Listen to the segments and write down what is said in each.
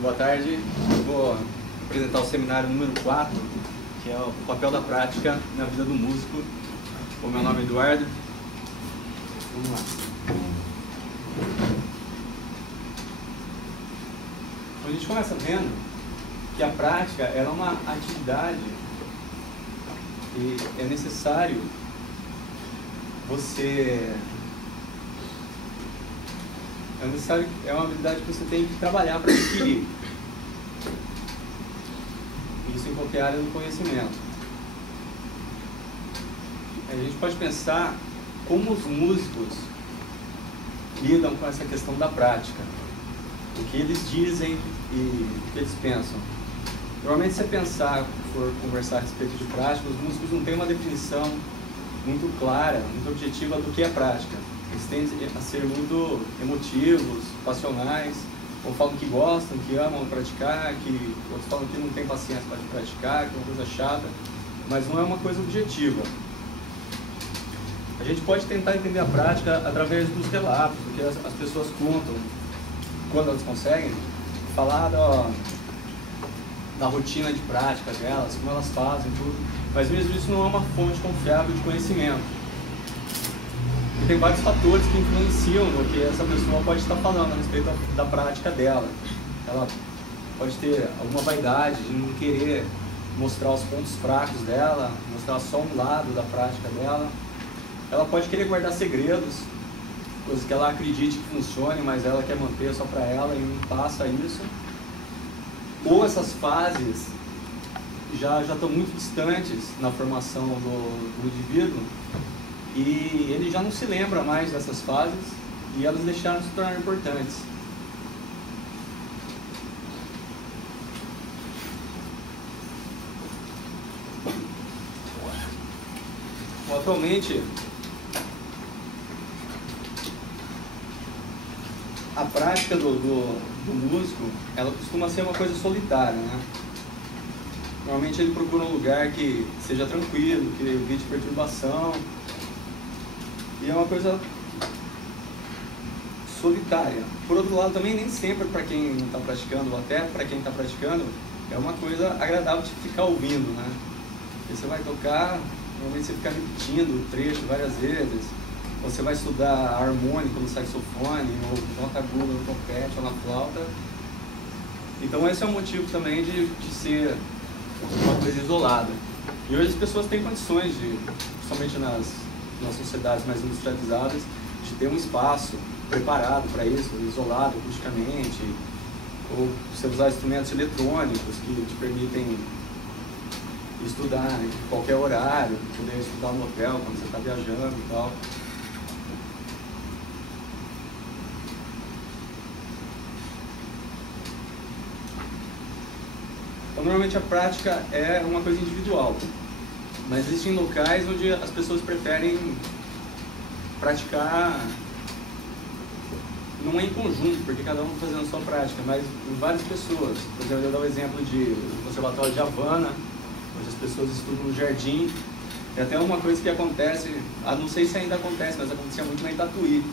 Boa tarde, eu vou apresentar o seminário número 4, que é o papel da prática na vida do músico. O meu nome é Eduardo. Vamos lá. A gente começa vendo que a prática é uma atividade e é necessário é uma habilidade que você tem que trabalhar para adquirir. Isso em qualquer área do conhecimento. A gente pode pensar como os músicos lidam com essa questão da prática, o que eles dizem e o que eles pensam. Normalmente, se você for conversar a respeito de prática, os músicos não têm uma definição muito clara, muito objetiva do que é prática. Eles tendem a ser muito emotivos, passionais, ou falam que gostam, que amam praticar, que outros falam que não tem paciência para praticar, que é uma coisa chata, mas não é uma coisa objetiva. A gente pode tentar entender a prática através dos relatos, do que as pessoas contam, quando elas conseguem, falar da rotina de prática delas, como elas fazem, tudo. Mas mesmo isso não é uma fonte confiável de conhecimento. E tem vários fatores que influenciam no que essa pessoa pode estar falando a respeito da prática dela. Ela pode ter alguma vaidade de não querer mostrar os pontos fracos dela, mostrar só um lado da prática dela. Ela pode querer guardar segredos, coisas que ela acredite que funcione, mas ela quer manter só para ela e não passa isso. Ou essas fases já estão muito distantes na formação do indivíduo e ele já não se lembra mais dessas fases e elas deixaram de se tornar importantes. Atualmente, a prática do músico, ela costuma ser uma coisa solitária, né? Normalmente ele procura um lugar que seja tranquilo, que evite perturbação. E é uma coisa solitária. Por outro lado, também nem sempre para quem não está praticando, ou até para quem está praticando, é uma coisa agradável de ficar ouvindo, né? Porque você vai tocar, normalmente você fica repetindo o trecho várias vezes. Você vai estudar harmônico no saxofone, ou nota aguda no trompete ou na flauta. Então esse é o motivo também de ser uma coisa isolada. E hoje as pessoas têm condições principalmente nas sociedades mais industrializadas, de ter um espaço preparado para isso, isolado acusticamente, ou você usar instrumentos eletrônicos que te permitem estudar em qualquer horário, poder estudar no hotel quando você está viajando e tal. Então, normalmente a prática é uma coisa individual, mas existem locais onde as pessoas preferem praticar, não é em conjunto, porque cada um está fazendo a sua prática, mas em várias pessoas. Por exemplo, eu vou dar o exemplo do Conservatório de Havana, onde as pessoas estudam no jardim. Tem até uma coisa que acontece, não sei se ainda acontece, mas acontecia muito na Itatuí.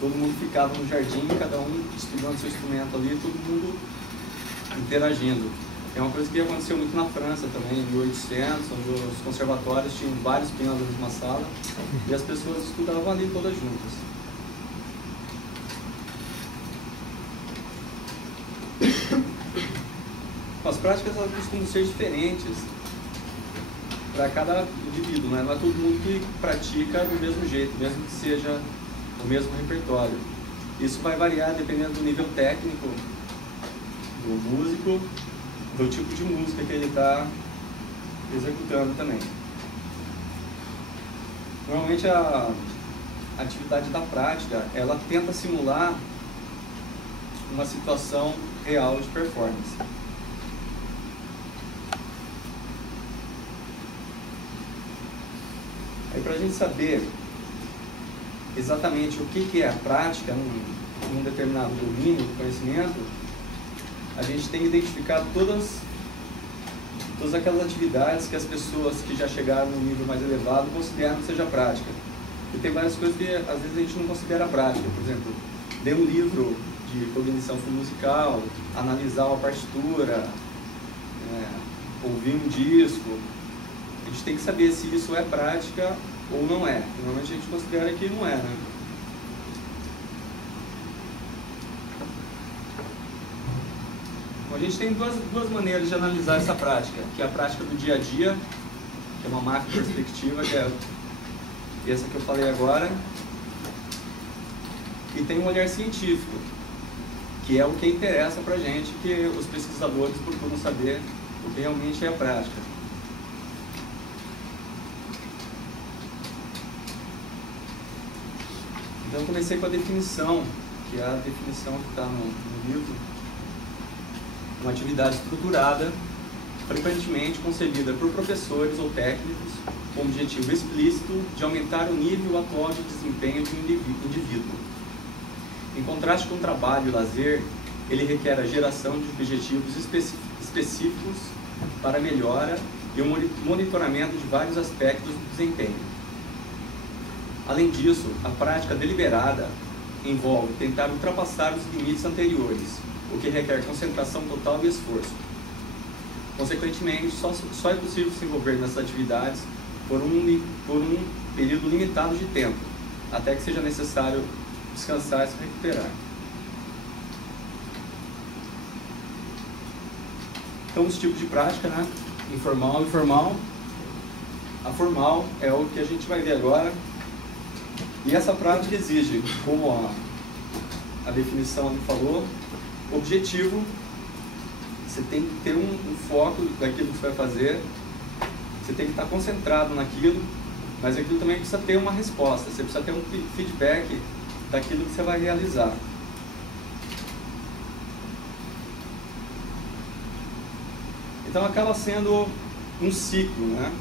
Todo mundo ficava no jardim, cada um estudando seu instrumento ali, todo mundo interagindo. É uma coisa que aconteceu muito na França também, em 1800, onde os conservatórios tinham vários pianos na mesma sala e as pessoas estudavam ali todas juntas. As práticas elas costumam ser diferentes para cada indivíduo, né? Não é todo mundo que pratica do mesmo jeito, mesmo que seja o mesmo repertório. Isso vai variar dependendo do nível técnico do músico, do tipo de música que ele está executando também. Normalmente a atividade da prática, ela tenta simular uma situação real de performance. Aí, para a gente saber exatamente o que é a prática num determinado domínio do conhecimento, a gente tem que identificar todas aquelas atividades que as pessoas que já chegaram no nível mais elevado consideram que seja prática. E tem várias coisas que às vezes a gente não considera prática. Por exemplo, ler um livro de cognição musical, analisar uma partitura, ouvir um disco. A gente tem que saber se isso é prática ou não é. Normalmente a gente considera que não é, né? Bom, a gente tem duas maneiras de analisar essa prática, que é a prática do dia a dia, que é uma macro perspectiva, que é essa que eu falei agora, e tem um olhar científico, que é o que interessa para a gente, que os pesquisadores procuram saber o que realmente é a prática. Então eu comecei com a definição, que é a definição que está no livro. Uma atividade estruturada, frequentemente concebida por professores ou técnicos, com o objetivo explícito de aumentar o nível atual de desempenho de um indivíduo. Em contraste com o trabalho e lazer, ele requer a geração de objetivos específicos para a melhora e o monitoramento de vários aspectos do desempenho. Além disso, a prática deliberada envolve tentar ultrapassar os limites anteriores, o que requer concentração total e esforço. Consequentemente, só é possível se envolver nessas atividades por um período limitado de tempo, até que seja necessário descansar e se recuperar. Então, os tipos de prática, né? Informal e formal. A formal é o que a gente vai ver agora. E essa prática exige, como a definição ali falou, objetivo. Você tem que ter um foco daquilo que você vai fazer. Você tem que estar concentrado naquilo, mas aquilo também precisa ter uma resposta. Você precisa ter um feedback daquilo que você vai realizar. Então acaba sendo um ciclo, né?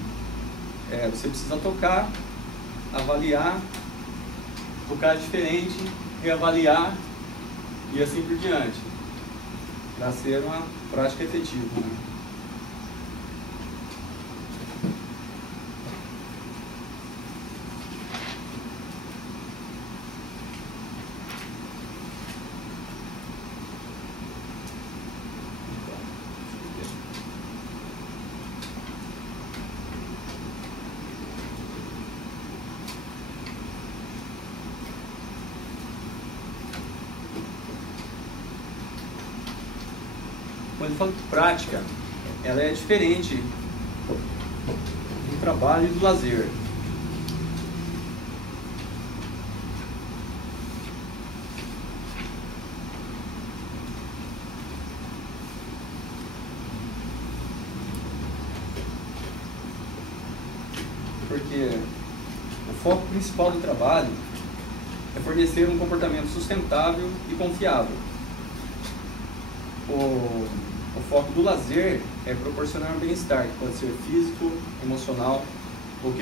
Você precisa tocar, avaliar, tocar diferente, reavaliar e assim por diante, para ser uma prática efetiva, né? Quando eu falo de prática, ela é diferente do trabalho e do lazer. Porque o foco principal do trabalho é fornecer um comportamento sustentável e confiável. O foco do lazer é proporcionar um bem-estar, que pode ser físico, emocional ou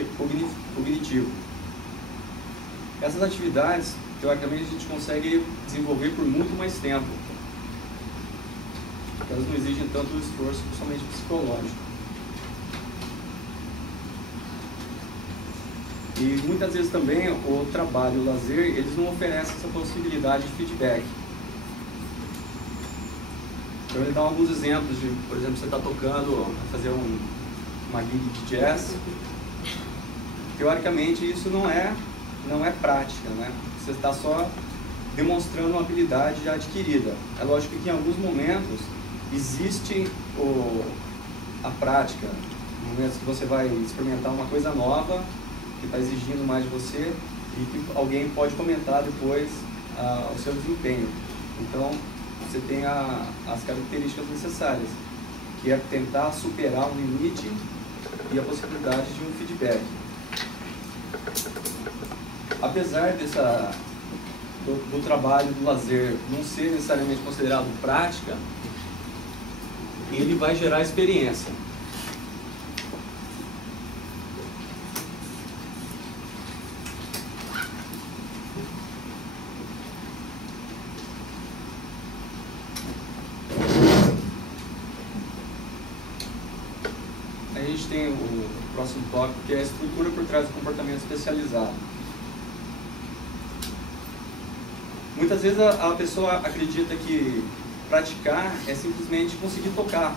cognitivo. Essas atividades, teoricamente, a gente consegue desenvolver por muito mais tempo. Elas não exigem tanto esforço, principalmente psicológico. E muitas vezes também o trabalho e o lazer, eles não oferecem essa possibilidade de feedback. Então ele dá alguns exemplos de, por exemplo, você está tocando, fazer uma gig de jazz. Teoricamente isso não é prática, né? Você está só demonstrando uma habilidade já adquirida. É lógico que em alguns momentos existe a prática, momentos que você vai experimentar uma coisa nova, que está exigindo mais de você e que alguém pode comentar depois o seu desempenho. Então, você tem as características necessárias, que é tentar superar um limite e a possibilidade de um feedback. Apesar do trabalho, do lazer, não ser necessariamente considerado prática, ele vai gerar experiência. A gente tem o próximo tópico, que é a estrutura por trás do comportamento especializado. Muitas vezes a pessoa acredita que praticar é simplesmente conseguir tocar.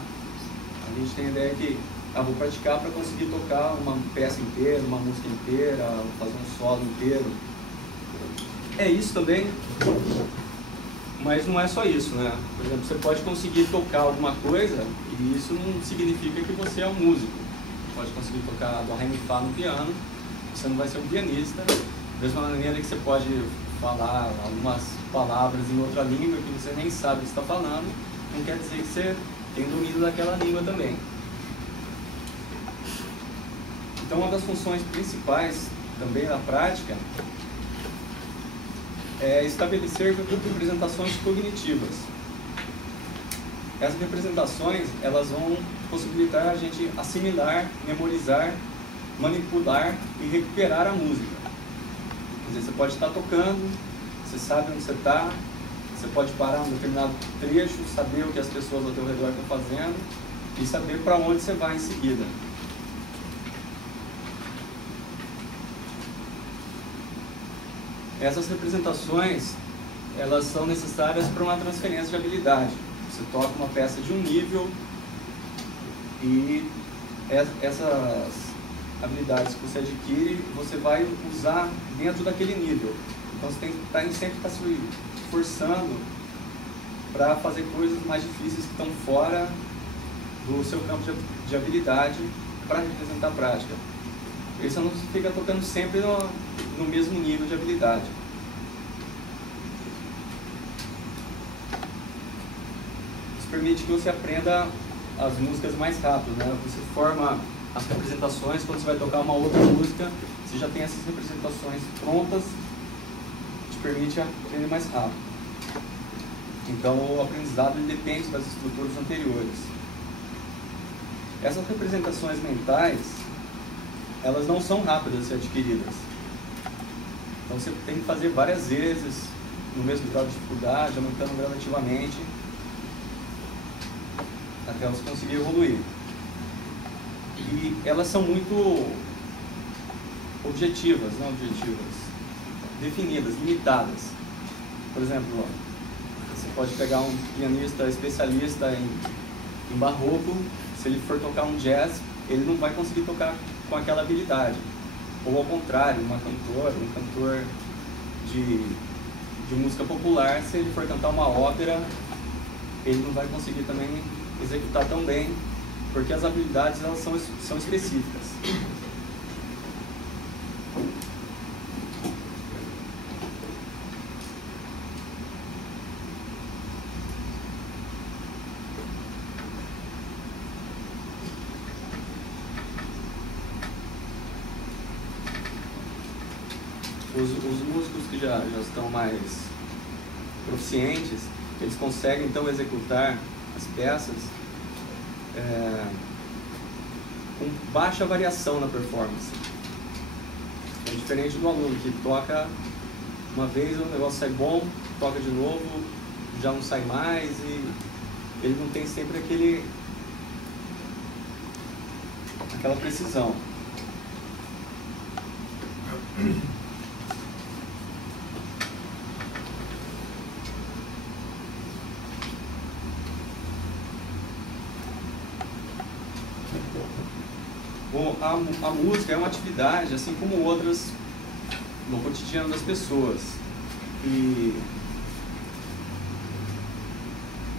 A gente tem a ideia que vou praticar para conseguir tocar uma peça inteira, uma música inteira, fazer um solo inteiro. É isso também, mas não é só isso, né? Por exemplo, você pode conseguir tocar alguma coisa e isso não significa que você é um músico. Você pode conseguir tocar do ré mi fá no piano, você não vai ser um pianista. Da mesma maneira que você pode falar algumas palavras em outra língua que você nem sabe o que está falando, não quer dizer que você tem domínio daquela língua também. Então, uma das funções principais também da prática é estabelecer representações cognitivas. Essas representações, elas vão possibilitar a gente assimilar, memorizar, manipular e recuperar a música. Quer dizer, você pode estar tocando, você sabe onde você está, você pode parar em um determinado trecho, saber o que as pessoas ao teu redor estão fazendo e saber para onde você vai em seguida. Essas representações, elas são necessárias para uma transferência de habilidade. Você toca uma peça de um nível e essas habilidades que você adquire, você vai usar dentro daquele nível. Então você tem que sempre estar se esforçando para fazer coisas mais difíceis que estão fora do seu campo de habilidade para representar a prática. E você não fica tocando sempre no mesmo nível de habilidade. Isso permite que você aprenda as músicas mais rápido, né? Você forma as representações, quando você vai tocar uma outra música, você já tem essas representações prontas, te permite aprender mais rápido. Então o aprendizado depende das estruturas anteriores. Essas representações mentais, elas não são rápidas de ser adquiridas. Então você tem que fazer várias vezes, no mesmo grau de dificuldade, aumentando gradativamente, até você conseguir evoluir. E elas são muito objetivas, não objetivas, definidas, limitadas. Por exemplo, você pode pegar um pianista especialista em barroco, se ele for tocar um jazz, ele não vai conseguir tocar com aquela habilidade. Ou ao contrário, um cantor de música popular, se ele for cantar uma ópera, ele não vai conseguir também executar tão bem, porque as habilidades elas são específicas. Os músicos que já estão mais proficientes, eles conseguem então executar as peças com baixa variação na performance. É diferente do aluno que toca uma vez, o negócio sai bom, toca de novo, já não sai mais e ele não tem sempre aquela precisão. A música é uma atividade, assim como outras no cotidiano das pessoas. E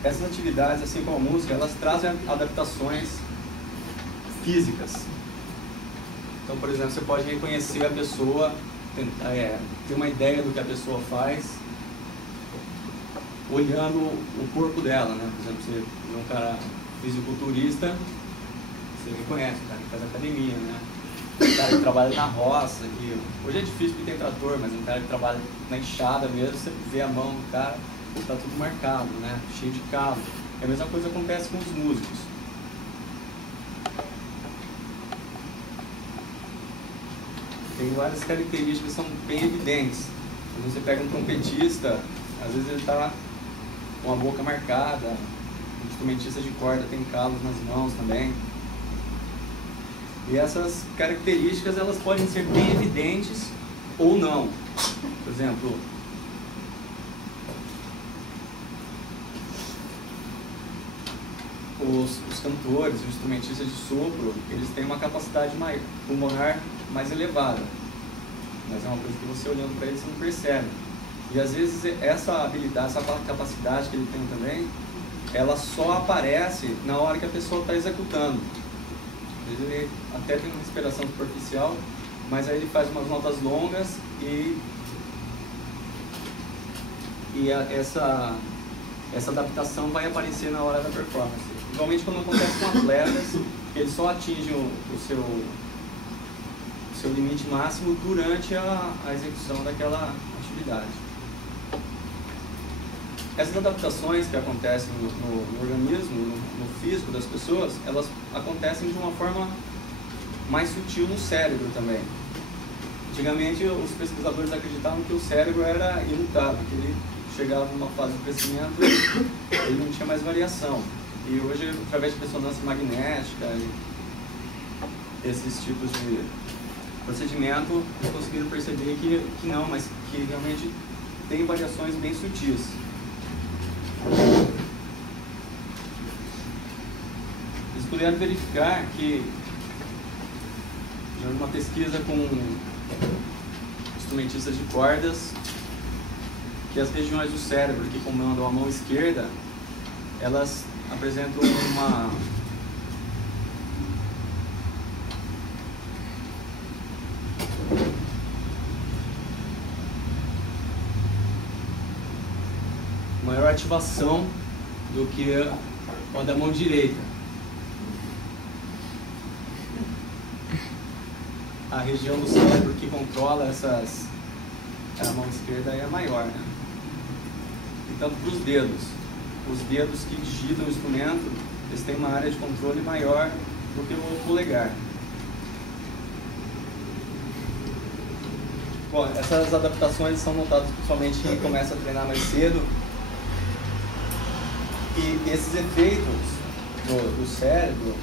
essas atividades, assim como a música, elas trazem adaptações físicas. Então, por exemplo, você pode reconhecer a pessoa, ter uma ideia do que a pessoa faz, olhando o corpo dela, né? Por exemplo, você vê um cara fisiculturista, você reconhece, o cara que faz academia, né? Um cara que trabalha na roça, que hoje é difícil porque tem trator, mas um cara que trabalha na enxada mesmo, você vê a mão do cara, está tudo marcado, né? Cheio de cabo. E a mesma coisa acontece com os músicos. Tem várias características que são bem evidentes. Quando você pega um trompetista, às vezes ele está com a boca marcada, um instrumentista de corda tem calos nas mãos também. E essas características elas podem ser bem evidentes ou não. Por exemplo, os cantores, os instrumentistas de sopro, eles têm uma capacidade pulmonar mais elevada, mas é uma coisa que você olhando para eles você não percebe. E às vezes essa habilidade, essa capacidade que ele tem também, ela só aparece na hora que a pessoa está executando. Ele até tem uma respiração superficial, mas aí ele faz umas notas longas e essa adaptação vai aparecer na hora da performance. Igualmente quando acontece com atletas, eles só atingem o seu limite máximo durante a execução daquela atividade. Essas adaptações que acontecem no organismo, no físico das pessoas, elas acontecem de uma forma mais sutil no cérebro também. Antigamente, os pesquisadores acreditavam que o cérebro era imutável, que ele chegava numa fase de crescimento e ele não tinha mais variação. E hoje, através de ressonância magnética e esses tipos de procedimento, eles conseguiram perceber que não, mas que realmente tem variações bem sutis. Eles puderam verificar que, uma pesquisa com instrumentistas de cordas, que as regiões do cérebro que comandam a mão esquerda, elas apresentam maior ativação do que a da mão direita. A região do cérebro que controla a mão esquerda é maior, né? E tanto para os dedos que digitam o instrumento, eles têm uma área de controle maior do que o polegar. Bom, essas adaptações são notadas principalmente quem começa a treinar mais cedo. E esses efeitos do cérebro,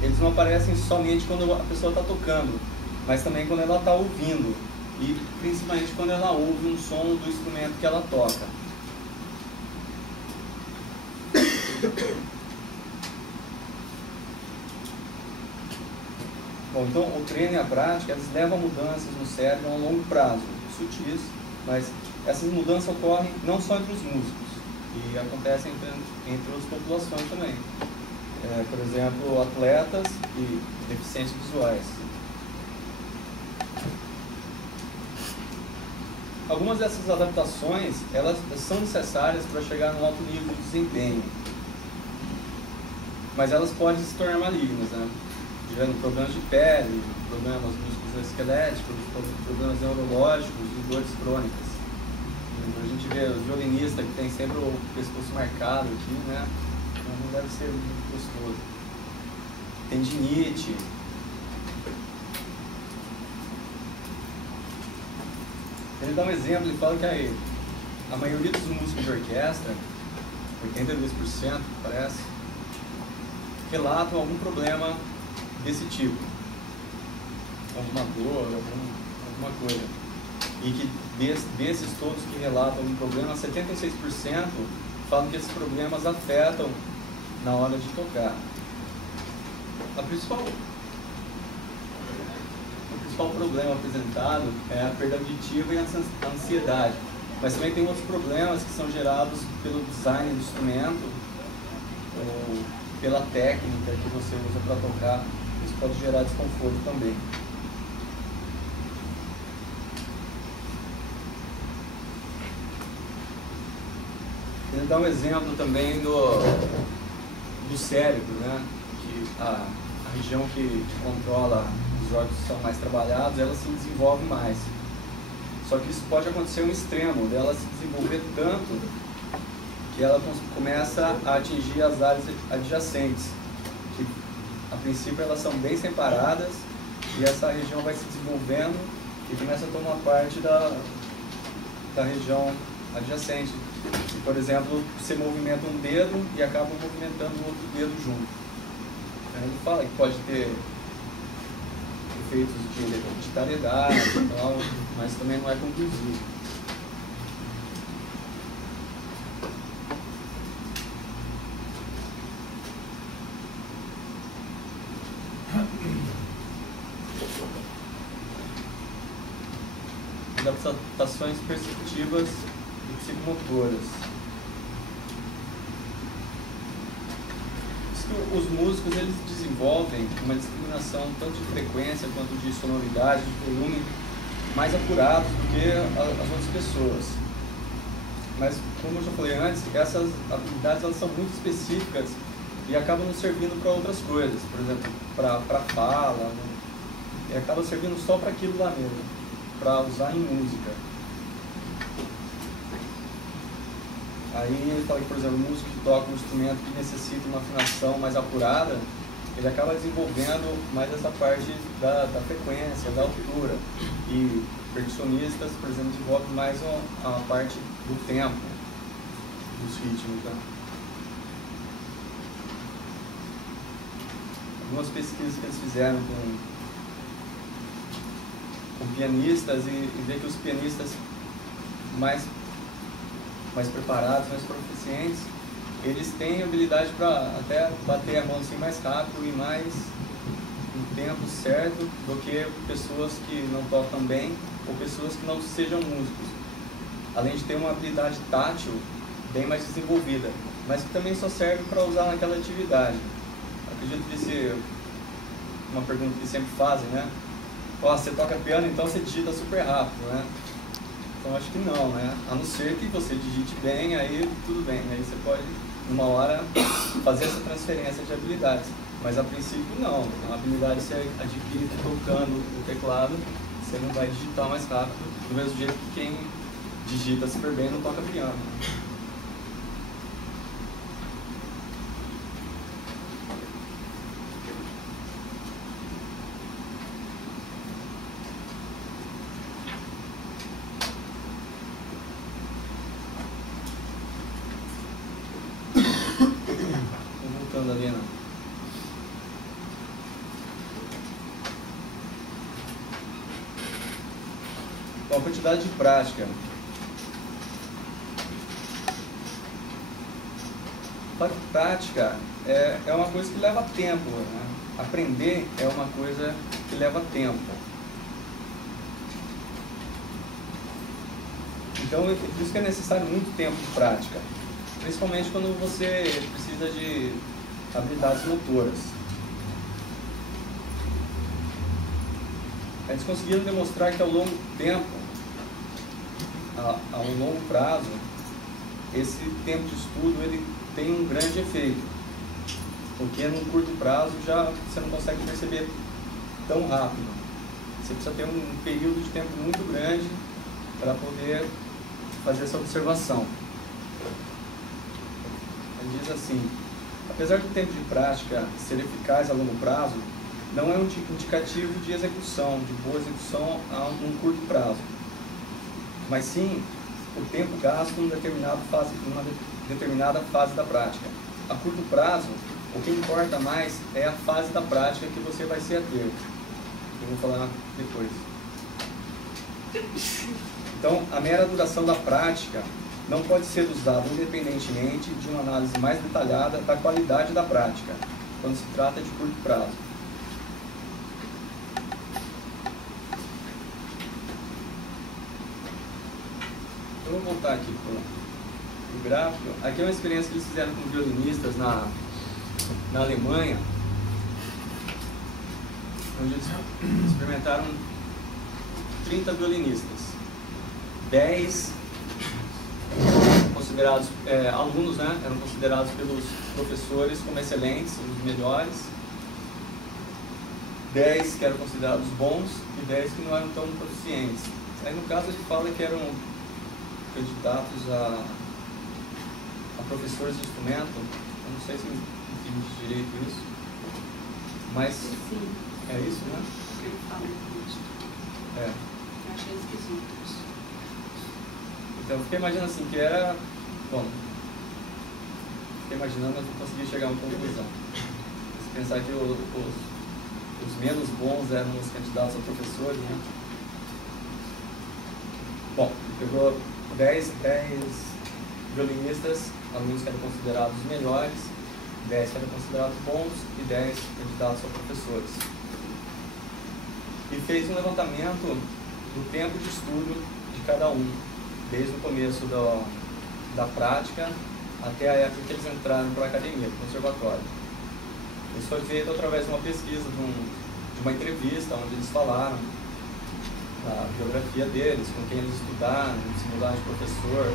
eles não aparecem somente quando a pessoa está tocando, mas também quando ela está ouvindo, e principalmente quando ela ouve um som do instrumento que ela toca. Bom, então o treino e a prática, eles levam a mudanças no cérebro a um longo prazo, sutis, mas essas mudanças ocorrem não só entre os músicos, e acontecem entre as populações também. Por exemplo, atletas e deficientes visuais. Algumas dessas adaptações, elas são necessárias para chegar num alto nível de desempenho, mas elas podem se tornar malignas, né? Gerando problemas de pele, problemas musculoesqueléticos, problemas neurológicos e dores crônicas. A gente vê os violinistas que tem sempre o pescoço marcado aqui, né? Não deve ser muito gostoso. Tendinite. Ele dá um exemplo, ele fala que a maioria dos músicos de orquestra, 82% parece, relatam algum problema desse tipo. Alguma dor, alguma coisa. E que desses todos que relatam algum problema, 76% falam que esses problemas afetam na hora de tocar. O principal problema apresentado é a perda auditiva e a ansiedade, mas também tem outros problemas que são gerados pelo design do instrumento ou pela técnica que você usa para tocar. Isso pode gerar desconforto também. Ele dá um exemplo também do cérebro, né? Que a região que controla os órgãos que são mais trabalhados, ela se desenvolve mais. Só que isso pode acontecer um extremo, dela se desenvolver tanto que ela começa a atingir as áreas adjacentes, que a princípio elas são bem separadas, e essa região vai se desenvolvendo e começa a tomar parte da região adjacente. E, por exemplo, você movimenta um dedo e acaba movimentando o outro dedo junto. Ele fala que pode ter efeitos de hereditariedade e tal, mas também não é conclusivo. manifestações perceptivas e psicomotoras. Os músicos, eles desenvolvem uma discriminação tanto de frequência quanto de sonoridade, de volume, mais apurados do que as outras pessoas. Mas, como eu já falei antes, essas habilidades elas são muito específicas e acabam nos servindo para outras coisas, por exemplo, para fala, né? E acaba servindo só para aquilo lá mesmo, para usar em música. Aí ele fala que, por exemplo, o músico que toca um instrumento que necessita uma afinação mais apurada, ele acaba desenvolvendo mais essa parte da frequência, da altura. E percussionistas, por exemplo, desenvolvem mais a parte do tempo, dos ritmos. Né? Algumas pesquisas que eles fizeram com pianistas e ver que os pianistas mais preparados, mais proficientes, eles têm habilidade para até bater a mão assim mais rápido e mais no tempo certo do que pessoas que não tocam bem ou pessoas que não sejam músicos. Além de ter uma habilidade tátil bem mais desenvolvida, mas que também só serve para usar naquela atividade. Acredito que isso uma pergunta que sempre fazem, né? Você toca piano, então você digita super rápido, né? Então acho que não, né? A não ser que você digite bem, aí tudo bem, aí você pode, numa hora, fazer essa transferência de habilidades. Mas a princípio não, a habilidade você adquire tocando o teclado, você não vai digitar mais rápido, do mesmo jeito que quem digita super bem não toca piano. Ali, né? Bom, a quantidade de prática. Prática é uma coisa que leva tempo, né? Aprender é uma coisa que leva tempo. Então, por isso que é necessário muito tempo de prática. Principalmente quando você precisa de habilidades motoras. Eles conseguiram demonstrar que ao longo tempo, a um longo prazo, esse tempo de estudo ele tem um grande efeito, porque num curto prazo já você não consegue perceber tão rápido. Você precisa ter um período de tempo muito grande para poder fazer essa observação. Ele diz assim: apesar do tempo de prática ser eficaz a longo prazo, não é um indicativo de execução, de boa execução a um curto prazo, mas sim o tempo gasto numa determinada fase da prática. A curto prazo, o que importa mais é a fase da prática que você vai se ater. Eu vou falar depois. Então, a mera duração da prática não pode ser usado independentemente de uma análise mais detalhada da qualidade da prática, quando se trata de curto prazo. Eu vou voltar aqui para o gráfico. Aqui é uma experiência que eles fizeram com violinistas na Alemanha, onde eles experimentaram 30 violinistas. 10 considerados alunos, né, eram considerados pelos professores como excelentes, os melhores. 10 que eram considerados bons e 10 que não eram tão proficientes. Aí no caso ele fala que eram candidatos a professores de instrumento. Eu não sei se eu entendi direito isso, mas sim, é isso, né? Ele fala isso. É. Eu achei esquisito isso. Então eu fiquei imaginando assim que era, bom, fiquei imaginando, mas não consegui chegar a uma conclusão. Se pensar que os menos bons eram os candidatos a professores, né? Bom, pegou 10 violinistas, alunos que eram considerados melhores, 10 que eram considerados bons e 10 candidatos a professores. E fez um levantamento do tempo de estudo de cada um, desde o começo da prática até a época que eles entraram para a academia, para o conservatório. Isso foi feito através de uma pesquisa, de uma entrevista, onde eles falaram a biografia deles, com quem eles estudaram, se mudaram de professor,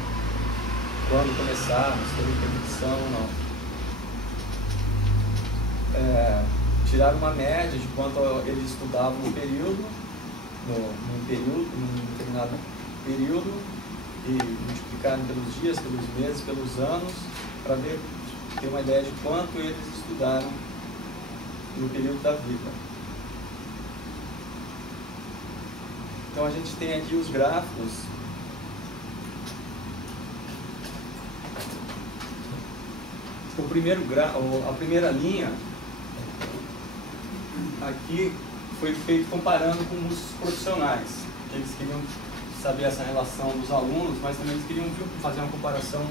quando começaram, se teve permissão ou não. Tiraram uma média de quanto eles estudavam no período, num determinado período, e multiplicaram pelos dias, pelos meses, pelos anos, para ter uma ideia de quanto eles estudaram no período da vida. Então a gente tem aqui os gráficos. A primeira linha aqui foi feito comparando com músicos profissionais. Eles queriam saber essa relação dos alunos, mas também eles queriam fazer uma comparação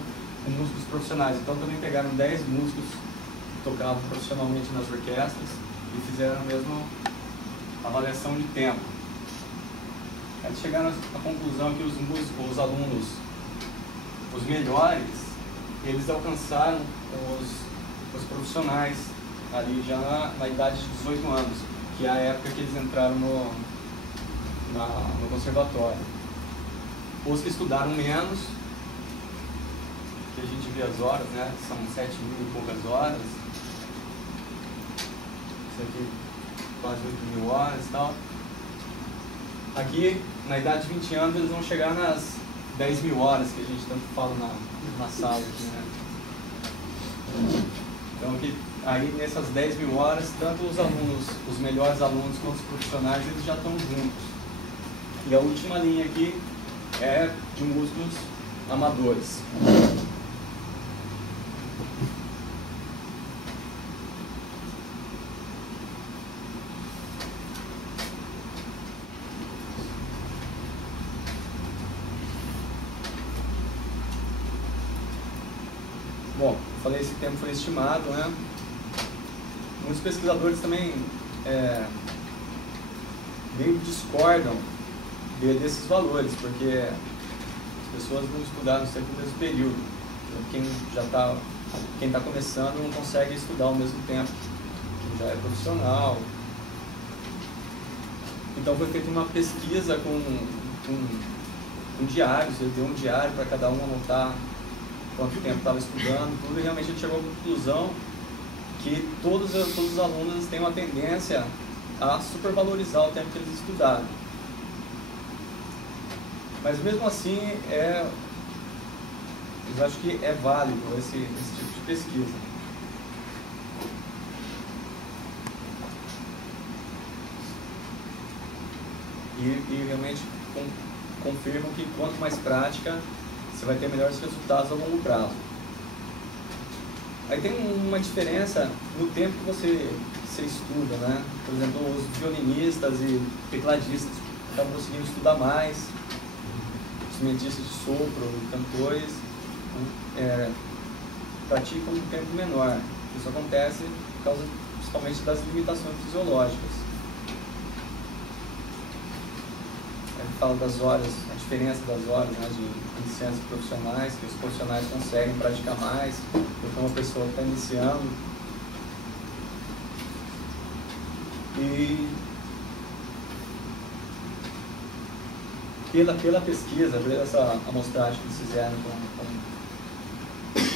com músicos profissionais. Então também pegaram 10 músicos que tocavam profissionalmente nas orquestras e fizeram a mesma avaliação de tempo. Eles chegaram à conclusão que os alunos, os melhores, eles alcançaram os profissionais ali já na idade de 18 anos, que é a época que eles entraram no conservatório. Os que estudaram menos, que a gente vê as horas, né? São 7.000 e poucas horas. Isso aqui, quase 8.000 horas e tal. Aqui, na idade de 20 anos, eles vão chegar nas 10.000 horas, que a gente tanto fala na sala aqui, né? Então, aqui, aí nessas 10.000 horas, tanto os alunos, os melhores alunos quanto os profissionais, eles já estão juntos. E a última linha aqui é de músicos amadores. Bom, eu falei que esse tempo foi estimado, né? Muitos pesquisadores também meio discordam desses valores, porque as pessoas não estudaram sempre o mesmo período. Quem está começando não consegue estudar ao mesmo tempo, quem já é profissional. Então foi feita uma pesquisa com diários, ele deu um diário para cada um anotar quanto tempo estava estudando, tudo, e realmente ele chegou à conclusão que todos os alunos têm uma tendência a supervalorizar o tempo que eles estudaram. Mas mesmo assim, eu acho que é válido esse tipo de pesquisa. E realmente confirmam que quanto mais prática, você vai ter melhores resultados a longo prazo. Aí tem uma diferença no tempo que você estuda, né? Por exemplo, os violinistas e tecladistas acabam conseguindo estudar mais, instrumentistas de sopro, cantores, praticam um tempo menor. Isso acontece por causa principalmente das limitações fisiológicas. Fala das horas, a diferença das horas, né, de iniciantes profissionais, que os profissionais conseguem praticar mais do que uma pessoa que está iniciando. E pela pesquisa, pela essa amostragem que eles fizeram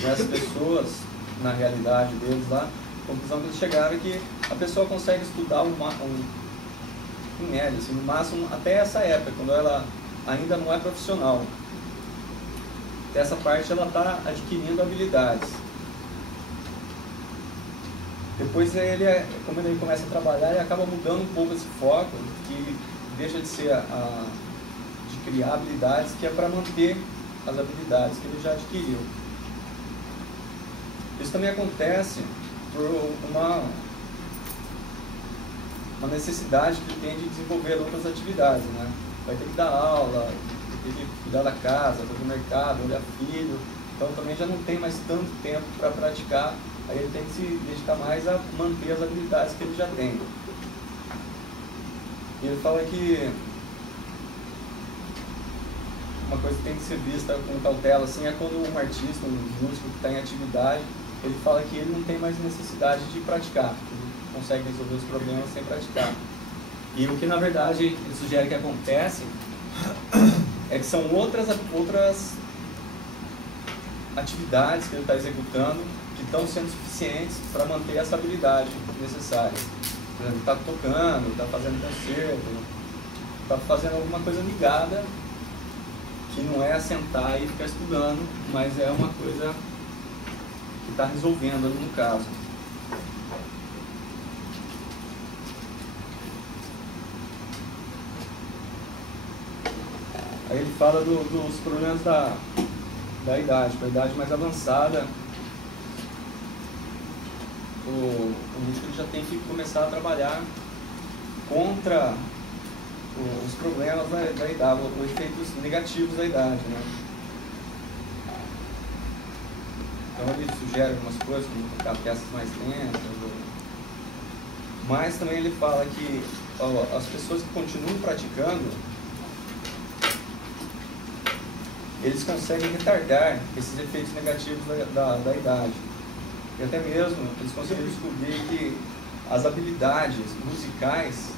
com essas pessoas, na realidade deles lá, a conclusão que eles chegaram é que a pessoa consegue estudar em média, assim, no máximo até essa época, quando ela ainda não é profissional. Até essa parte ela está adquirindo habilidades. Depois como ele começa a trabalhar, ele acaba mudando um pouco esse foco, que deixa de ser de criar habilidades, que é para manter as habilidades que ele já adquiriu. Isso também acontece por uma necessidade que tem de desenvolver outras atividades, né? Vai ter que dar aula, vai ter que cuidar da casa, fazer mercado, olhar filho, então também já não tem mais tanto tempo para praticar, aí ele tem que se dedicar mais a manter as habilidades que ele já tem. E ele fala que uma coisa que tem que ser vista com cautela assim, é quando um artista, um músico que está em atividade, ele fala que ele não tem mais necessidade de praticar, ele consegue resolver os problemas sem praticar. E o que na verdade ele sugere que acontece é que são outras atividades que ele está executando que estão sendo suficientes para manter essa habilidade necessária. Por exemplo, está tocando, está fazendo concerto, está fazendo alguma coisa ligada, que não é sentar e ficar estudando, mas é uma coisa que está resolvendo ali no caso. Aí ele fala dos problemas da idade, com a idade mais avançada, o músico já tem que começar a trabalhar contra os problemas da idade, os efeitos negativos da idade, né? Então ele sugere algumas coisas, como tocar peças mais lentas, mas também ele fala que as pessoas que continuam praticando, eles conseguem retardar esses efeitos negativos da idade. E até mesmo eles conseguiram descobrir que as habilidades musicais,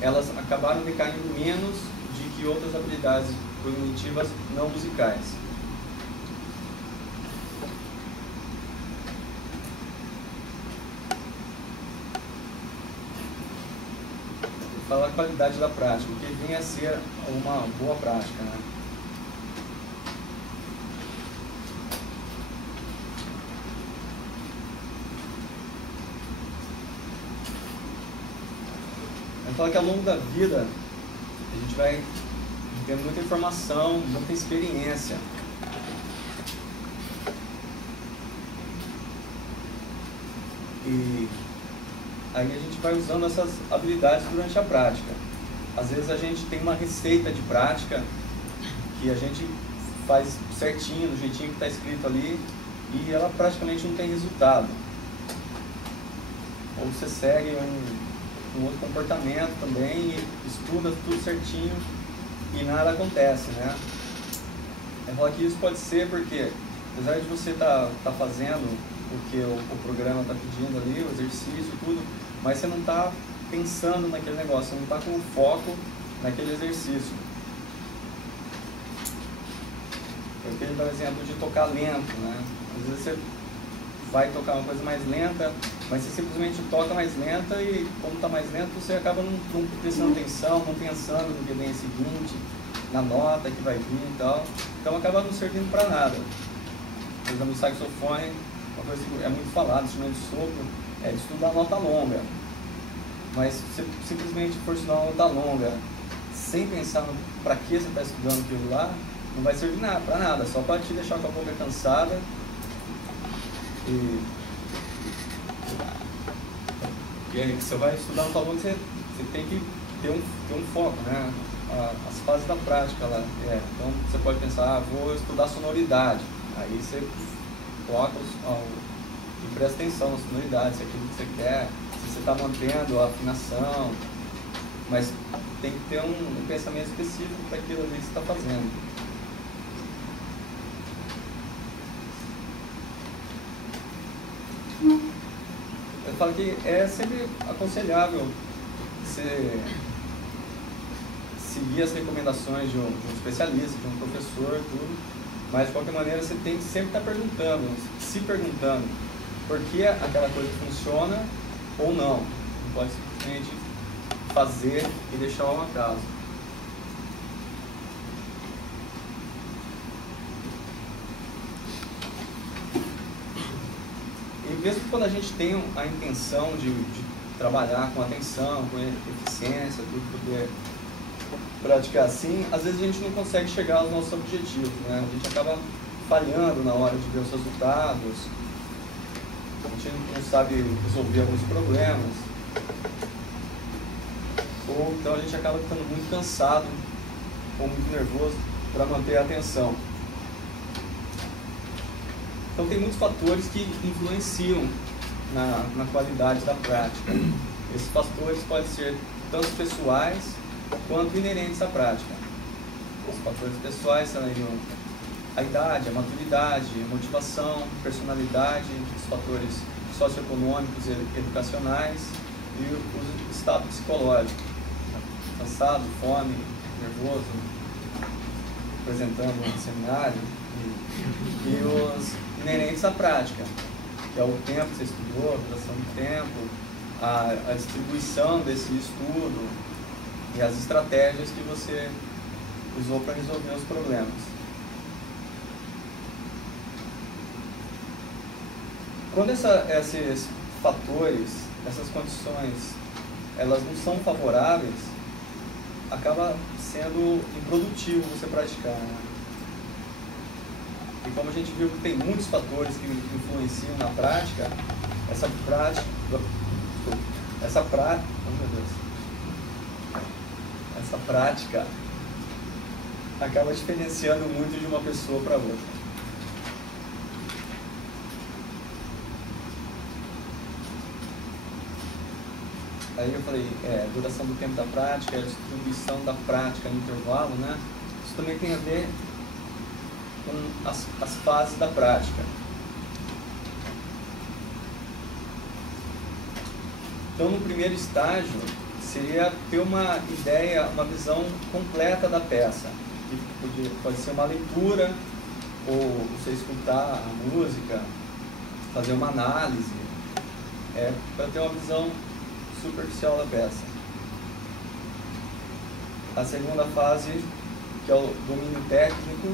elas acabaram decaindo menos de que outras habilidades cognitivas não musicais. Fala a qualidade da prática, o que vem a ser uma boa prática, né? Ele fala que ao longo da vida a gente vai tendo muita informação, muita experiência. E aí a gente vai usando essas habilidades durante a prática. Às vezes a gente tem uma receita de prática que a gente faz certinho, do jeitinho que está escrito ali, e ela praticamente não tem resultado. Ou você segue um outro comportamento também e estuda tudo certinho e nada acontece, né? Eu falo que isso pode ser porque, apesar de você estar fazendo o que o programa está pedindo ali, o exercício e tudo, mas você não está pensando naquele negócio, você não está com o foco naquele exercício. Eu queria dar o exemplo de tocar lento, né? Às vezes você vai tocar uma coisa mais lenta, mas você simplesmente toca mais lenta e, como está mais lento, você acaba não prestando atenção, não pensando no que vem seguinte, na nota que vai vir e tal. Então acaba não servindo para nada. Por exemplo, no saxofone, uma coisa que é muito falada, instrumento de sopro, é de estudar nota longa. Mas se você simplesmente for estudar uma nota longa, sem pensar no para que você está estudando aquilo lá, não vai servir para nada, só para te deixar com a boca cansada. E aí, você vai estudar no talão, você tem que ter um foco, né? As fases da prática lá. Então você pode pensar, vou estudar sonoridade. Aí você coloca e presta atenção na sonoridade, se é aquilo que você quer, se você está mantendo a afinação. Mas tem que ter um pensamento específico para aquilo ali que você está fazendo. Eu falo que é sempre aconselhável você seguir as recomendações de um especialista, de um professor, tudo, mas de qualquer maneira você tem que sempre estar se perguntando por que aquela coisa funciona ou não. Não pode simplesmente fazer e deixar ao acaso. E mesmo quando a gente tem a intenção de trabalhar com atenção, com eficiência, tudo poder praticar assim, às vezes a gente não consegue chegar aos nossos objetivos, né? A gente acaba falhando na hora de ver os resultados, a gente não sabe resolver alguns problemas, ou então a gente acaba ficando muito cansado ou muito nervoso para manter a atenção. Então tem muitos fatores que influenciam na qualidade da prática. Esses fatores podem ser tanto pessoais quanto inerentes à prática. Os fatores pessoais seriam a idade, a maturidade, a motivação, personalidade, os fatores socioeconômicos e educacionais e o estado psicológico. Cansado, fome, nervoso, apresentando um seminário, e os inerentes à prática, que é o tempo que você estudou, a duração do tempo, a distribuição desse estudo e as estratégias que você usou para resolver os problemas. Quando esses fatores, essas condições, elas não são favoráveis, acaba sendo improdutivo você praticar, né? E como a gente viu que tem muitos fatores que influenciam na prática, essa prática acaba diferenciando muito de uma pessoa para outra. Aí eu falei, duração do tempo da prática, a distribuição da prática no intervalo, né? Isso também tem a ver com as fases da prática. Então, no primeiro estágio, seria ter uma ideia, uma visão completa da peça. Que pode ser uma leitura, ou você escutar a música, fazer uma análise, para ter uma visão superficial da peça. A segunda fase, que é o domínio técnico,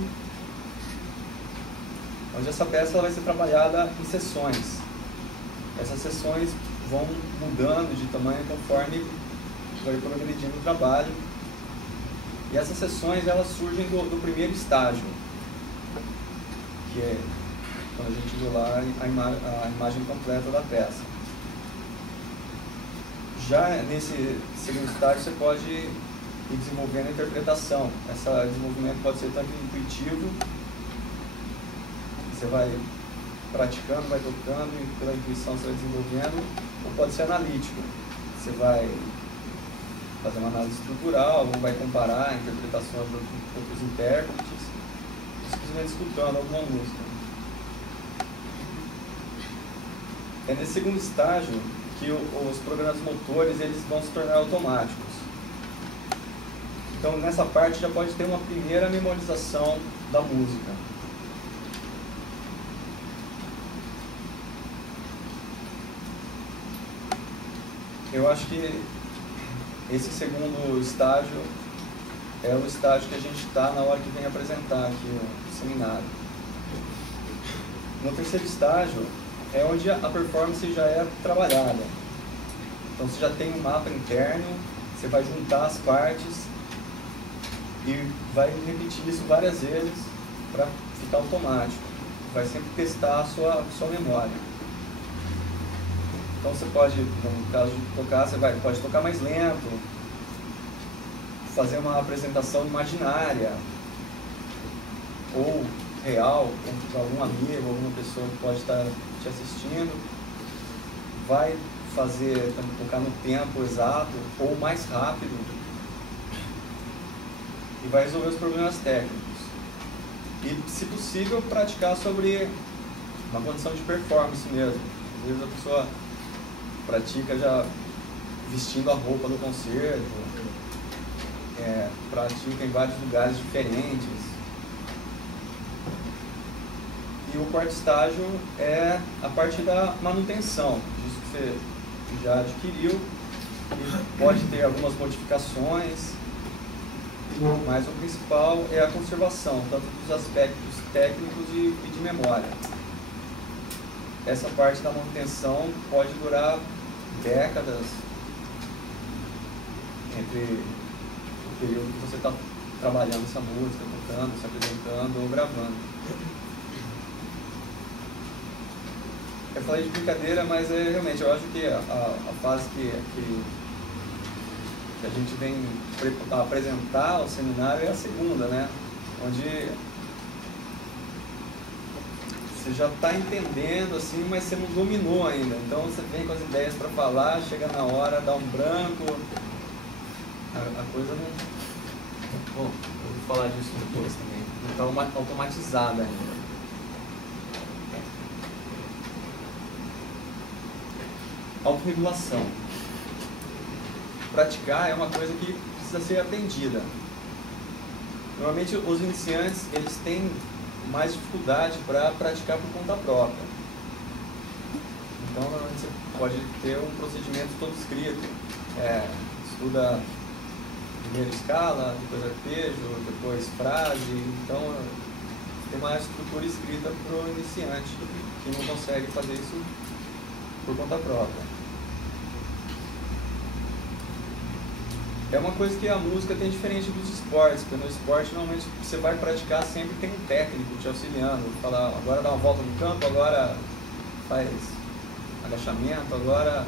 onde essa peça ela vai ser trabalhada em sessões. Essas sessões vão mudando de tamanho conforme vai progredindo o trabalho. E essas sessões elas surgem do primeiro estágio, que é quando a gente viu lá a imagem completa da peça. Já nesse segundo estágio você pode ir desenvolvendo a interpretação. Esse desenvolvimento pode ser tanto intuitivo, você vai praticando, vai tocando e pela intuição você vai desenvolvendo, ou pode ser analítico. Você vai fazer uma análise estrutural, ou vai comparar a interpretação de outros intérpretes, simplesmente escutando alguma música. É nesse segundo estágio que os programas motores eles vão se tornar automáticos. Então nessa parte já pode ter uma primeira memorização da música. Eu acho que esse segundo estágio é o estágio que a gente está na hora que vem apresentar aqui o seminário. No terceiro estágio é onde a performance já é trabalhada. Então você já tem um mapa interno, você vai juntar as partes e vai repetir isso várias vezes para ficar automático. Vai sempre testar a sua memória. Então você pode, no caso de tocar, você pode tocar mais lento, fazer uma apresentação imaginária, ou real, com algum amigo, alguma pessoa que pode estar te assistindo, vai fazer, tocar no tempo exato, ou mais rápido, e vai resolver os problemas técnicos. E, se possível, praticar sobre uma condição de performance mesmo. Às vezes a pessoa pratica já vestindo a roupa do concerto, pratica em vários lugares diferentes. E o quarto estágio é a parte da manutenção, disso que você já adquiriu, e pode ter algumas modificações, mas o principal é a conservação, tanto dos aspectos técnicos e de memória. Essa parte da manutenção pode durar décadas entre o período que você está trabalhando essa música, tocando, se apresentando ou gravando. Eu falei de brincadeira, mas realmente eu acho que a fase que a gente vem apresentar ao seminário é a segunda, né? Onde você já está entendendo, assim, mas você não dominou ainda. Então você vem com as ideias para falar, chega na hora, dá um branco, a coisa não... Bom, eu falar disso depois também. Não está automatizada ainda. Autorregulação. Praticar é uma coisa que precisa ser aprendida. Normalmente os iniciantes eles têm mais dificuldade para praticar por conta própria. Então normalmente você pode ter um procedimento todo escrito. Estuda primeiro escala, depois arpejo, depois frase. Então tem uma estrutura escrita para o iniciante que não consegue fazer isso por conta própria. É uma coisa que a música tem diferente dos esportes, porque no esporte normalmente você vai praticar, sempre tem um técnico te auxiliando, falar, agora dá uma volta no campo, agora faz agachamento, agora...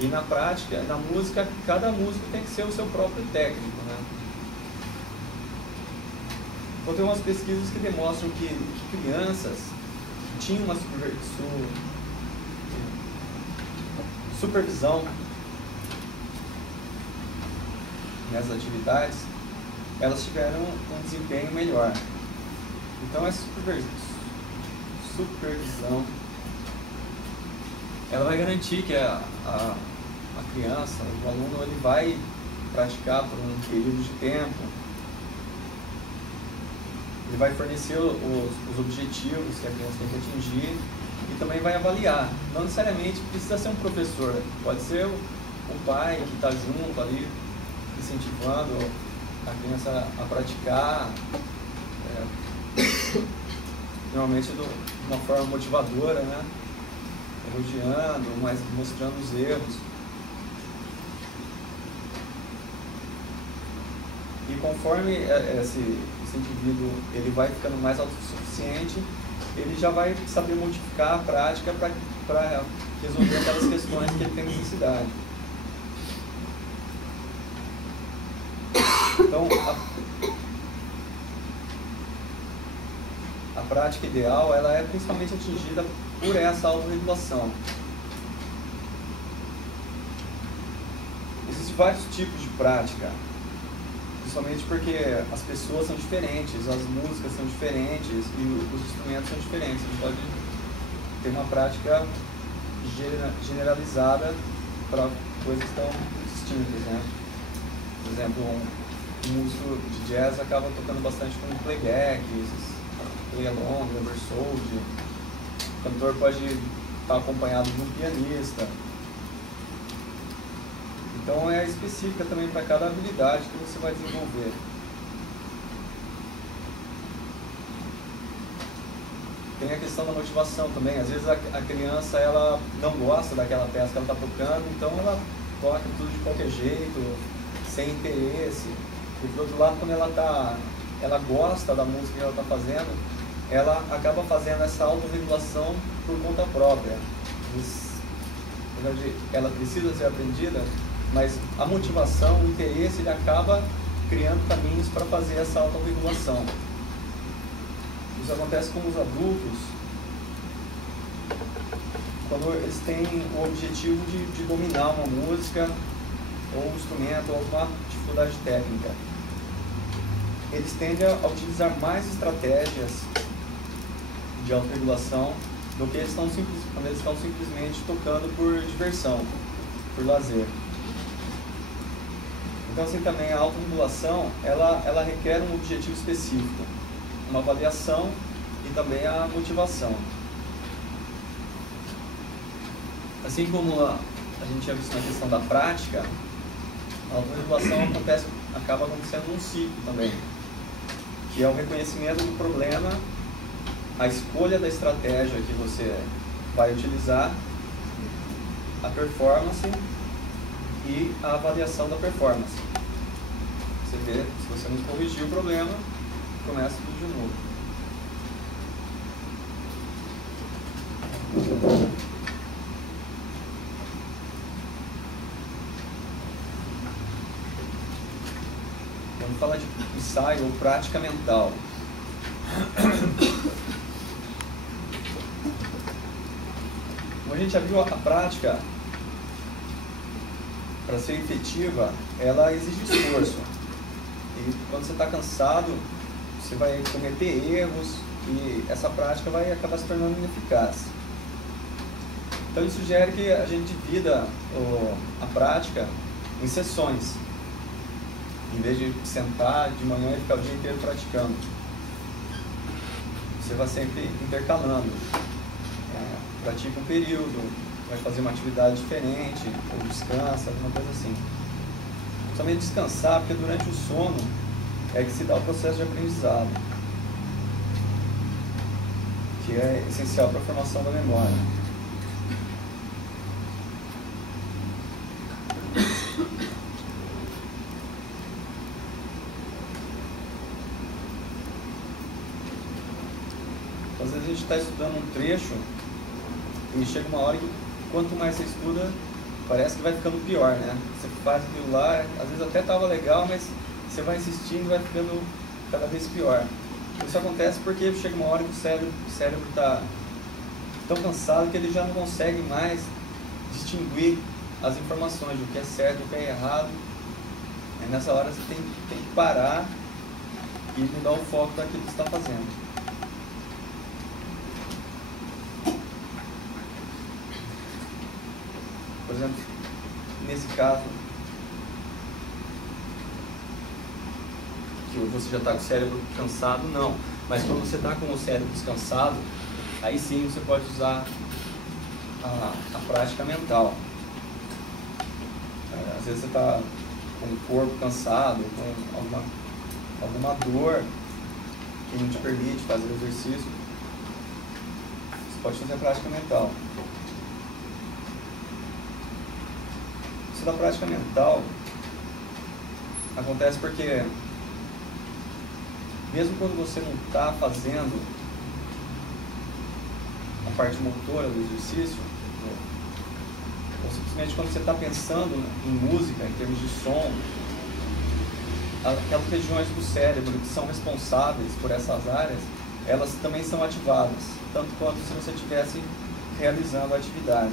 E na prática, na música, cada músico tem que ser o seu próprio técnico, né? Então tem umas pesquisas que demonstram que crianças que tinham uma supervisão nessas atividades, elas tiveram um desempenho melhor. Então essa supervisão ela vai garantir que a criança, o aluno, ele vai praticar por um período de tempo, ele vai fornecer os objetivos que a criança tem que atingir e também vai avaliar. Não necessariamente precisa ser um professor, pode ser o pai que está junto ali, incentivando a criança a praticar, normalmente de uma forma motivadora, né? Elogiando, mas mostrando os erros. E conforme esse indivíduo ele vai ficando mais autossuficiente, ele já vai saber modificar a prática para resolver aquelas questões que ele tem necessidade. Então, a prática ideal ela é principalmente atingida por essa autorregulação. Existem vários tipos de prática, principalmente porque as pessoas são diferentes, as músicas são diferentes e os instrumentos são diferentes. Você pode ter uma prática generalizada para coisas tão distintas, né? Por exemplo, um músico de jazz acaba tocando bastante com playback, play along, oversold. O cantor pode estar acompanhado de um pianista. Então é específica também para cada habilidade que você vai desenvolver. Tem a questão da motivação também. Às vezes a criança ela não gosta daquela peça que ela está tocando, então ela toca tudo de qualquer jeito, sem interesse. E por outro lado, quando ela gosta da música que ela está fazendo, ela acaba fazendo essa autorregulação por conta própria. Ela precisa ser aprendida, mas a motivação, o interesse, ele acaba criando caminhos para fazer essa autorregulação. Isso acontece com os adultos quando eles têm o objetivo de dominar uma música ou um instrumento ou alguma dificuldade técnica. Eles tendem a utilizar mais estratégias de autorregulação do que quando eles estão simplesmente tocando por diversão, por lazer. Então, assim, também a autorregulação, ela requer um objetivo específico, uma avaliação e também a motivação. Assim como a gente já visto na questão da prática, a autorregulação acaba acontecendo num ciclo também, que é o reconhecimento do problema, a escolha da estratégia que você vai utilizar, a performance e a avaliação da performance. Você vê, se você não corrigir o problema, começa tudo de novo. Vamos falar de ensaio ou prática mental. Como a gente já viu, a prática, para ser efetiva, ela exige esforço. E quando você está cansado, você vai cometer erros e essa prática vai acabar se tornando ineficaz. Então ele sugere que a gente divida a prática em sessões, em vez de sentar de manhã e ficar o dia inteiro praticando. Você vai sempre intercalando. Pratica um período, vai fazer uma atividade diferente, ou descansa, alguma coisa assim. Somente descansar, porque durante o sono é que se dá o processo de aprendizado, que é essencial para a formação da memória. Às vezes a gente está estudando um trecho e chega uma hora que quanto mais você estuda, parece que vai ficando pior, né? Você faz aquilo lá, às vezes até estava legal, mas você vai insistindo e vai ficando cada vez pior. Isso acontece porque chega uma hora que o cérebro está tão cansado que ele já não consegue mais distinguir as informações, o que é certo, o que é errado. E nessa hora você tem que parar e mudar o foco daquilo que você está fazendo. Por exemplo, nesse caso, que você já está com o cérebro cansado, não. Mas quando você está com o cérebro descansado, aí sim você pode usar a prática mental. Às vezes você está com o corpo cansado, com alguma dor que não te permite fazer o exercício, você pode fazer a prática mental. Isso da prática mental acontece porque mesmo quando você não está fazendo a parte motora do exercício, ou simplesmente quando você está pensando em música, em termos de som, aquelas regiões do cérebro que são responsáveis por essas áreas, elas também são ativadas, tanto quanto se você estivesse realizando a atividade.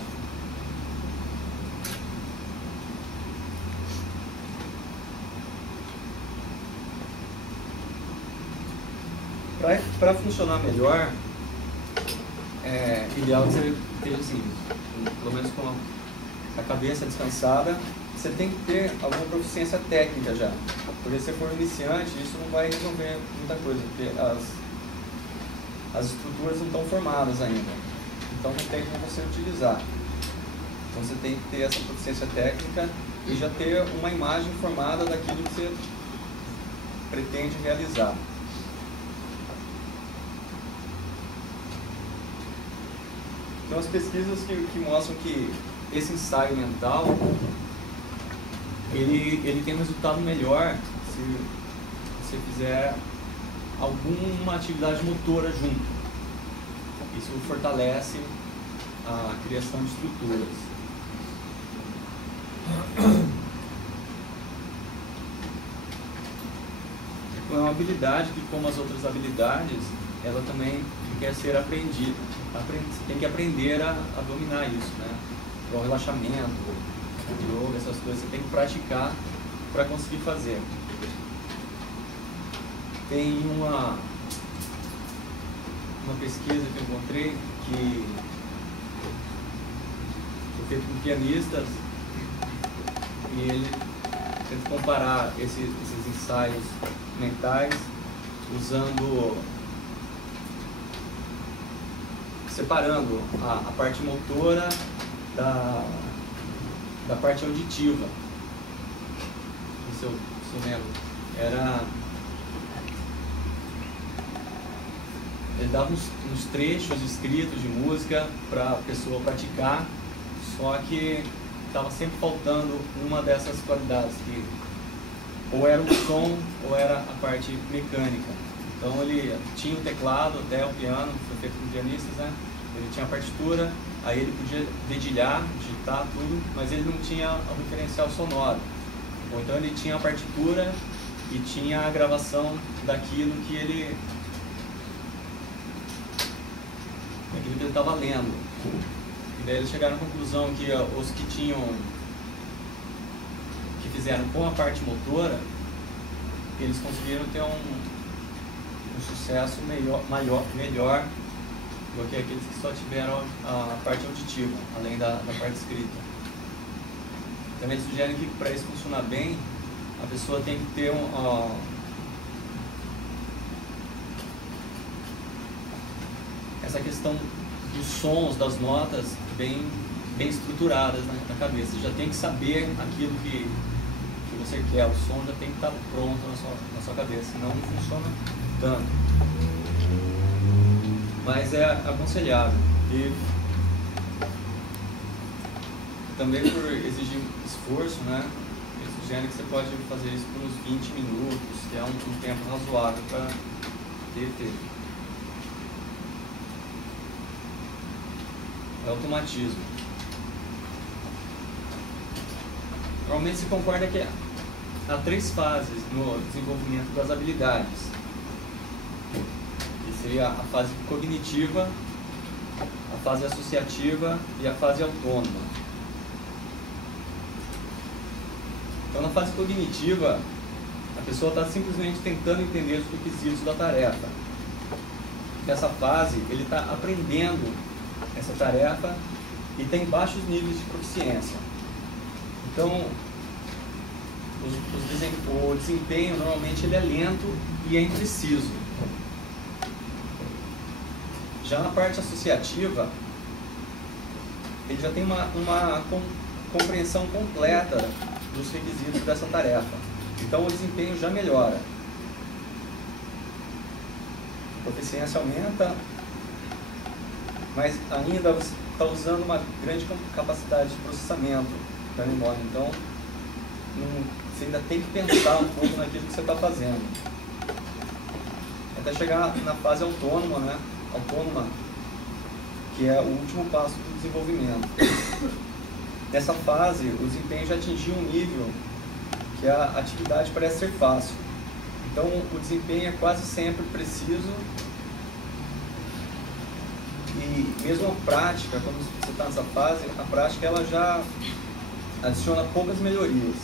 Para funcionar melhor, é ideal que você esteja assim, pelo menos com a cabeça descansada. Você tem que ter alguma proficiência técnica já, porque se for iniciante, isso não vai resolver muita coisa, porque as estruturas não estão formadas ainda, então não tem como você utilizar. Então você tem que ter essa proficiência técnica e já ter uma imagem formada daquilo que você pretende realizar. Tem umas pesquisas que mostram que esse ensaio mental ele tem um resultado melhor se você fizer alguma atividade motora junto. Isso fortalece a criação de estruturas. É uma habilidade que, como as outras habilidades, ela também quer ser aprendida. Você tem que aprender a dominar isso, né? O relaxamento, o yoga, essas coisas, você tem que praticar para conseguir fazer. Tem uma pesquisa que eu encontrei que foi feita com pianistas e ele tenta comparar esses ensaios mentais separando a parte motora da parte auditiva. Se eu lembro, ele dava uns trechos escritos de música para a pessoa praticar, só que estava sempre faltando uma dessas qualidades, que ou era o som ou era a parte mecânica. Então ele tinha o teclado, até o piano, foi feito com pianistas, né? Ele tinha a partitura, aí ele podia dedilhar, digitar tudo, mas ele não tinha o referencial sonoro. Ou então ele tinha a partitura e tinha a gravação daquilo que ele estava lendo. E daí eles chegaram à conclusão que os que fizeram com a parte motora, eles conseguiram ter um sucesso melhor do que aqueles que só tiveram a parte auditiva, além da parte escrita. Também eles sugerem que para isso funcionar bem, a pessoa tem que ter essa questão dos sons, das notas bem estruturadas na cabeça. Você já tem que saber aquilo que você quer, o som já tem que estar pronto na sua cabeça, senão não funciona tanto. Mas é aconselhável. E também por exigir esforço, né? Eles sugerem que você pode fazer isso por uns 20 minutos, que é um tempo razoável para ter efeito. É automatismo. Normalmente se concorda que há 3 fases no desenvolvimento das habilidades, que seria a fase cognitiva, a fase associativa e a fase autônoma. Então, na fase cognitiva, a pessoa está simplesmente tentando entender os requisitos da tarefa. Nessa fase, ele está aprendendo essa tarefa e tem baixos níveis de proficiência. Então, o desempenho normalmente ele é lento e é impreciso. Já na parte associativa, ele já tem uma compreensão completa dos requisitos dessa tarefa. Então, o desempenho já melhora. A proficiência aumenta, mas ainda você está usando uma grande capacidade de processamento da memória. Então, você ainda tem que pensar um pouco naquilo que você está fazendo. Até chegar na fase autônoma, né? Autônoma, que é o último passo do desenvolvimento. Nessa fase, o desempenho já atingiu um nível que a atividade parece ser fácil. Então, o desempenho é quase sempre preciso e mesmo a prática, quando você está nessa fase, a prática ela já adiciona poucas melhorias.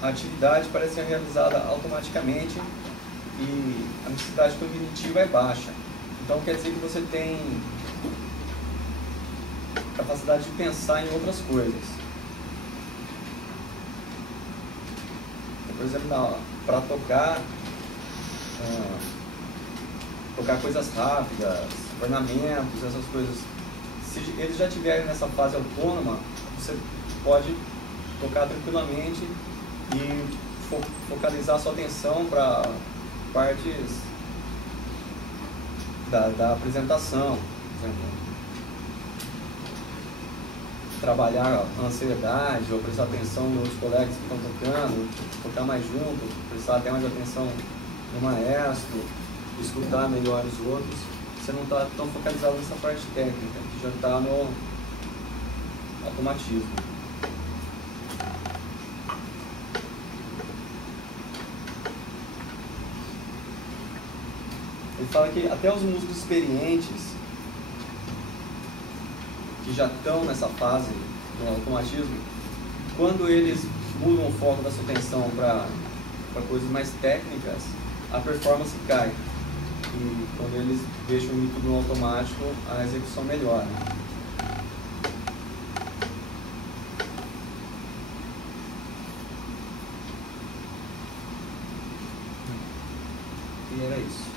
A atividade parece ser realizada automaticamente e a necessidade cognitiva é baixa. Então quer dizer que você tem capacidade de pensar em outras coisas. Por exemplo, para tocar coisas rápidas, ornamentos, essas coisas. Se eles já estiverem nessa fase autônoma, você pode tocar tranquilamente e focalizar sua atenção para partes da apresentação, por exemplo, trabalhar a ansiedade ou prestar atenção nos outros colegas que estão tocando, tocar mais junto, prestar até mais atenção no maestro, escutar melhor os outros. Você não está tão focalizado nessa parte técnica, que já está no automatismo. Ele fala que até os músicos experientes, que já estão nessa fase no automatismo, quando eles mudam o foco da sua atenção para coisas mais técnicas, a performance cai. E quando eles deixam ir tudo no automático, a execução melhora. E era isso.